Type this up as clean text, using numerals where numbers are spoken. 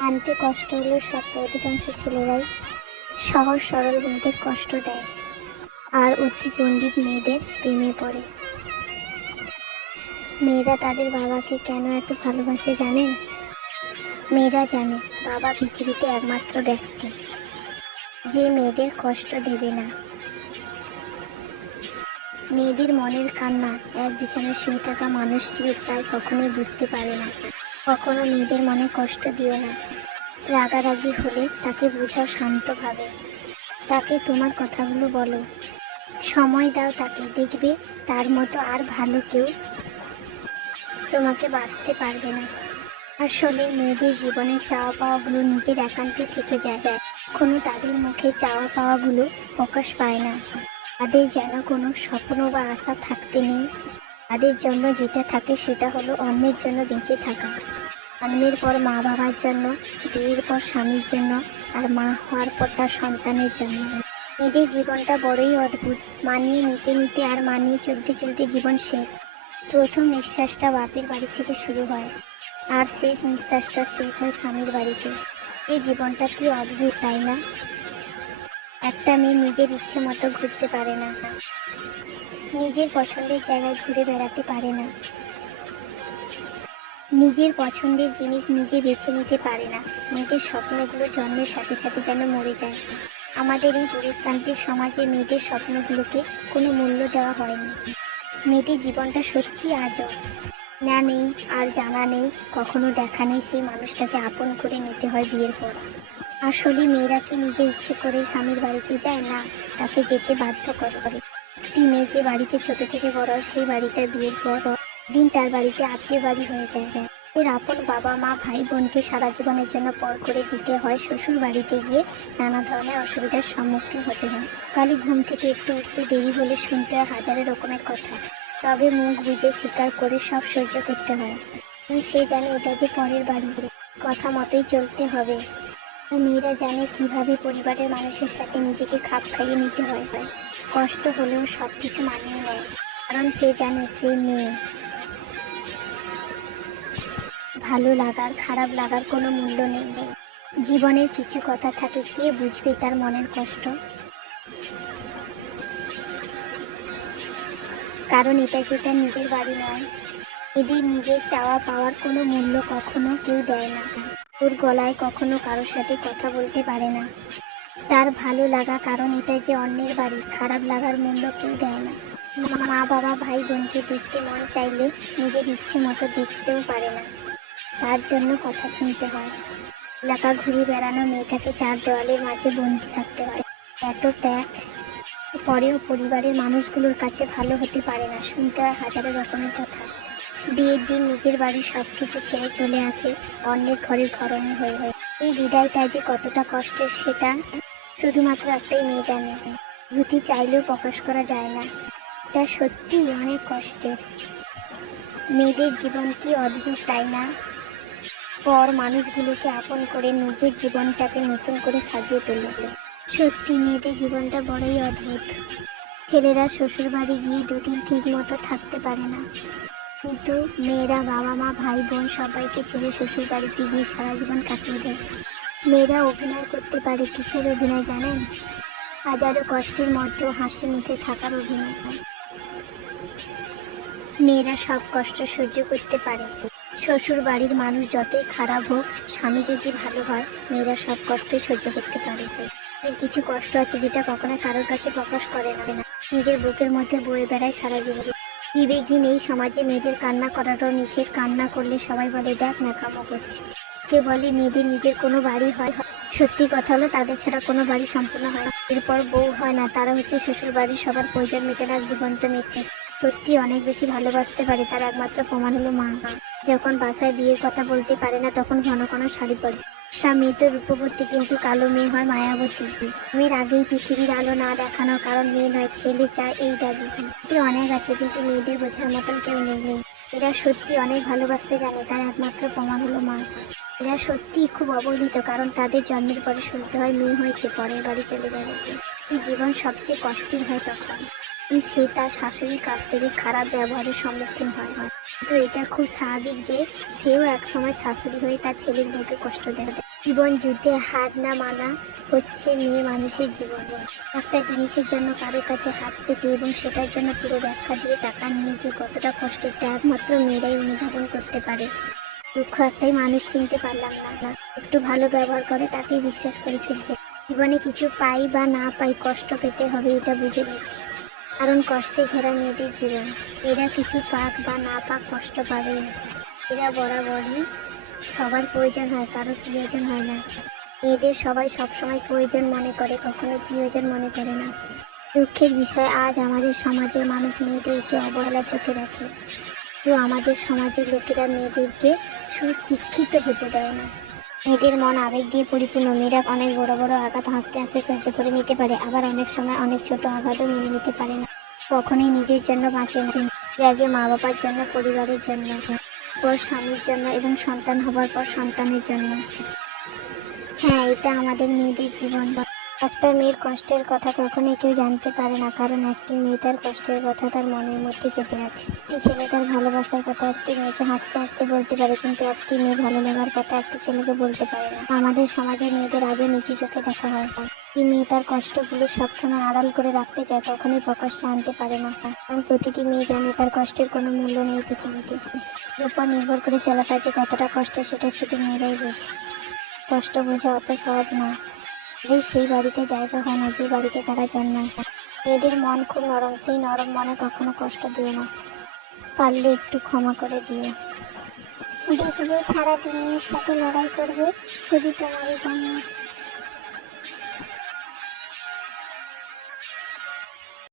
আনতে কষ্ট হলেও সত্য, অধিকাংশ ছেলেরাই সহজ সরল মেয়েদের কষ্ট দেয় আর অতি পণ্ডিত মেয়েদের প্রেমে পড়ে। মেয়েরা তাদের বাবাকে কেন এত ভালোবাসে জানেন? মেয়েরা জানে বাবা পৃথিবীতে একমাত্র ব্যক্তি যে মেয়েদের কষ্ট দেবে না। মেয়েদের মনের কান্না এক বিছানায় শুয়ে থাকা মানুষটিও প্রায় কখনোই বুঝতে পারে না। কখনো মেয়েদের মনে কষ্ট দিও না। রাগারাগি হলে তাকে বোঝাও শান্তভাবে। তাকে তোমার কথাগুলো বলো, সময় দাও তাকে, দেখবে তার মতো আর ভালো কেউ তোমাকে বাঁচতে পারবে না। আসলে মেয়েদের জীবনের চাওয়া পাওয়াগুলো নিজের একান্তে থেকে যায়, কোনো তাদের মুখে চাওয়া পাওয়াগুলো প্রকাশ পায় না। তাদের যেন কোনো স্বপ্ন বা আশা থাকতে নেই। তাদের জন্য যেটা থাকে সেটা হলো অন্যের জন্য বেঁচে থাকা। জন্মের পর মা বাবার জন্য, বিয়ের পর স্বামীর জন্য, আর মা হওয়ার পর তার সন্তানের জন্য। মেয়েদের জীবনটা বড়ই অদ্ভুত। মানিয়ে নিতে নিতে আর মানিয়ে চলতে চলতে জীবন শেষ। প্রথম নিঃশ্বাসটা বাপের বাড়ি থেকে শুরু হয় আর শেষ নিঃশ্বাসটা শেষ হয় স্বামীর বাড়িতে। এই জীবনটা কি অদ্ভুত, তাই না? একটা মেয়ে নিজের ইচ্ছে মতো ঘুরতে পারে না, নিজের পছন্দের জায়গায় ঘুরে বেড়াতে পারে না, নিজের পছন্দের জিনিস নিজে বেছে নিতে পারে না। মেয়েদের স্বপ্নগুলো জন্মের সাথে সাথে যেন মরে যায়। আমাদের এই পুরুষতান্ত্রিক সমাজে মেয়েদের স্বপ্নগুলোকে কোনো মূল্য দেওয়া হয়নি। মেয়েদের জীবনটা সত্যি আজব। না নেই আর জানা নেই, কখনো দেখা নেই সেই মানুষটাকে আপন করে নিতে হয় বিয়ের পর। আসলে মেয়েরা কি নিজে ইচ্ছে করে স্বামীর বাড়িতে যায় না, তাকে যেতে বাধ্য করে। একটি মেয়ে যে বাড়িতে ছোট থেকে বড় হয়, সেই বাড়িটা বিয়ের পর দিন তার বাড়িতে আত্মীয় বাড়ি হয়ে যায়। এর আপন বাবা মা ভাই বোনকে সারা জীবনের জন্য পর করে দিতে হয়। শ্বশুর বাড়িতে গিয়ে নানা ধরনের অসুবিধার সম্মুখীন হতে হয়। কালি ঘুম থেকে একটু উঠতে দেরি হলে শুনতে হয় হাজারো রকমের কথা, তবে মুখ বুঝে স্বীকার করে সব সহ্য করতে হয়। সে জানে এটা যে পরের বাড়ি, কথা মতোই চলতে হবে। মেয়েরা জানে কিভাবে পরিবারের মানুষের সাথে নিজেকে খাপ খাইয়ে নিতে হয়। কষ্ট হলেও সব কিছু মানিয়ে নেয়, কারণ সে জানে সে মেয়ে। ভালো লাগার খারাপ লাগার কোনো মূল্য নেই। জীবনের কিছু কথা থাকে, কে বুঝবে তার মনের কষ্ট? কারণ এটা যে তার নিজের বাড়ি নয়। এদের নিজের চাওয়া পাওয়ার কোনো মূল্য কখনো কেউ দেয় না। ওর গলায় কখনো কারোর সাথে কথা বলতে পারে না। তার ভালো লাগা কারণ এটা যে অন্যের বাড়ি। খারাপ লাগার মূল্য কেউ দেয় না। মা বাবা ভাই বোনকে দেখতে মন চাইলে নিজের ইচ্ছে মতো দেখতেও পারে না, তার জন্য কথা শুনতে হয়। এলাকা ঘুরে বেড়ানো মেয়েটাকে চার দেওয়ালের মাঝে বন্দি থাকতে হয়। এত ত্যাগ পরেও পরিবারের মানুষগুলোর কাছে ভালো হতে পারে না, শুনতে হয় হাজারো রকমের কথা। বিয়ের দিন নিজের বাড়ির সব কিছু ছেড়ে চলে আসে অন্যের ঘরের ঘরণী হয়ে। এই বিদায়টা যে কতটা কষ্টের সেটা শুধুমাত্র একটাই মেয়ে জানে। ভূতি চাইলেও প্রকাশ করা যায় না। এটা সত্যিই অনেক কষ্টের। মেয়েদের জীবন কি অদ্ভুত, তাই না? পর মানুষগুলোকে আপন করে নিজের জীবনটাকে নতুন করে সাজিয়ে তোলে। সত্যি মেয়েদের জীবনটা বড়ই অদ্ভুত। ছেলেরা শ্বশুর বাড়ি গিয়ে দুদিন ঠিক মতো থাকতে পারে না, কিন্তু মেয়েরা বাবা মা ভাই বোন সবাইকে ছেড়ে শ্বশুর বাড়িতে গিয়ে সারা জীবন কাটিয়ে দেয়। মেয়েরা অভিনয় করতে পারে, কিসের অভিনয় জানেন? হাজারো কষ্টের মধ্যেও হাসি মুখে থাকার অভিনয়। মেয়েরা সব কষ্ট সহ্য করতে পারে। শ্বশুর বাড়ির মানুষ যতই খারাপ হোক, স্বামী যদি ভালো হয়, মেয়েরা সব কষ্টই সহ্য করতে পারে। এর কিছু কষ্ট আছে যেটা কখনো কারোর কাছে প্রকাশ করে না, নিজের বুকের মধ্যে বয়ে বেড়ায় সারা জীবন। বিবেকহীন এই সমাজে মেয়েদের কান্না করাটাও নিষেধ। কান্না করলে সবাই বলে দেখ ন্যাকামো করছিস। কে বলে মেয়েদের নিজের কোনো বাড়ি হয়? সত্যি কথা হলো তাদের ছাড়া কোনো বাড়ি সম্পূর্ণ হয় না। এরপর বউ হয় না, তারা হচ্ছে শ্বশুর বাড়ির সবার প্রয়োজন মেটানোর জীবন্ত মেসেজ। সত্যি অনেক বেশি ভালোবাসতে পারে, তার একমাত্র প্রমাণ হলো মা। যখন বাসায় বিয়ের কথা বলতে পারে না, তখন ঘন ঘন শাড়ি পরে। মেয়ে তো রূপবতী, কিন্তু কালো মেয়ে হয় মায়াবতী। মেয়ের আগেই পৃথিবীর আলো না দেখানোর কারণ মেয়ে নয়, ছেলে চায়, এই দাবি। অনেক আছে, কিন্তু মেয়েদের বোঝার মতন কেউ নেই। এরা সত্যি অনেক ভালোবাসতে জানে, তার একমাত্র প্রমাণ হলো মা। এরা সত্যিই খুব অবহেলিত, কারণ তাদের জন্মের পরে শুনতে হয় মেয়ে হয়েছে, পরের বাড়ি চলে যাবে। এই জীবন সবচেয়ে কষ্টের হয় তখন সে তার শাশুড়ির কাছ থেকে খারাপ ব্যবহারের সম্মুখীন হয়। তো এটা খুব স্বাভাবিক যে সেও একসময় শাশুড়ি হয়ে তার ছেলের বউকে কষ্ট দেয়। জীবন যুদ্ধে হার না মানা হচ্ছে মেয়ে মানুষের জীবন। একটা জিনিসের জন্য কারো কাছে হাত পেতে এবং সেটার জন্য পুরো ব্যাখ্যা দিয়ে টাকা নিয়ে যে কতটা কষ্টের তা একমাত্র মেয়েরাই অনুধাবন করতে পারে। দুঃখ একটাই, মানুষ চিনতে পারলাম না, একটু ভালো ব্যবহার করে তাকেই বিশ্বাস করে ফেলবে। জীবনে কিছু পাই বা না পাই কষ্ট পেতে হবে এটা বুঝে গেছি, কারণ কষ্টে ঘেরা মেয়েদের জীবন। এরা কিছু পাক বা না পাক কষ্ট পাবে। এরা বরাবরই সবার প্রয়োজন হয়, কারো প্রিয়জন হয় না। মেয়েদের সবাই সবসময় প্রয়োজন মনে করে, কখনো প্রিয়জন মনে করে না। দুঃখের বিষয় আজ আমাদের সমাজের মানুষ মেয়েদেরকে অবহেলার চোখে রাখে। তো আমাদের সমাজের লোকেরা মেয়েদেরকে সুশিক্ষিত হতে দেয় না। মেয়েদের মন আবেগ দিয়ে পরিপূর্ণ। মেয়েরা অনেক বড় বড় আঘাত হাসতে হাসতে সহ্য করে নিতে পারে, আবার অনেক সময় অনেক ছোট আঘাতও মেনে নিতে পারে না। কখনোই নিজের জন্য বাঁচে না। আগে মা বাবার জন্য, পরিবারের জন্য, পর স্বামীর জন্য এবং সন্তান হবার পর সন্তানের জন্য। হ্যাঁ, এটা আমাদের মেয়েদের জীবন। একটা মেয়ের কষ্টের কথা কখনোই কেউ জানতে পারে না, কারণ একটি মেয়ে তার কষ্টের কথা তার মনের মধ্যে চেপে রাখে। একটি ছেলে তার ভালোবাসার কথা একটি মেয়েকে হাসতে হাসতে বলতে পারে, কিন্তু একটি মেয়ে ভালো লাগার কথা একটি ছেলেকে বলতে পারে না। আমাদের সমাজে মেয়েদের আজও নিচু চোখে দেখা হয়। একটি মেয়ে তার কষ্টগুলো সবসময় আড়াল করে রাখতে চায়, কখনোই প্রকাশ্যে আনতে পারে না, কারণ প্রতিটি মেয়ে জানে তার কষ্টের কোনো মূল্য নেই পৃথিবীতে। এর উপর নির্ভর করে চলাটা যে কতটা কষ্ট সেটা শুধু মেয়েরাই বোঝে। কষ্ট বোঝা অত সহজ নয়। সেই বাড়িতে জায়গা হয় না যে বাড়িতে তারা জন্মায়। মেয়েদের মন খুব নরম, সেই নরম মনে কখনো কষ্ট দিও না, পারলে একটু ক্ষমা করে দিও। দেখবে সারা দুনিয়ার সাথে লড়াই করবে শুধু তোমারই জন্য।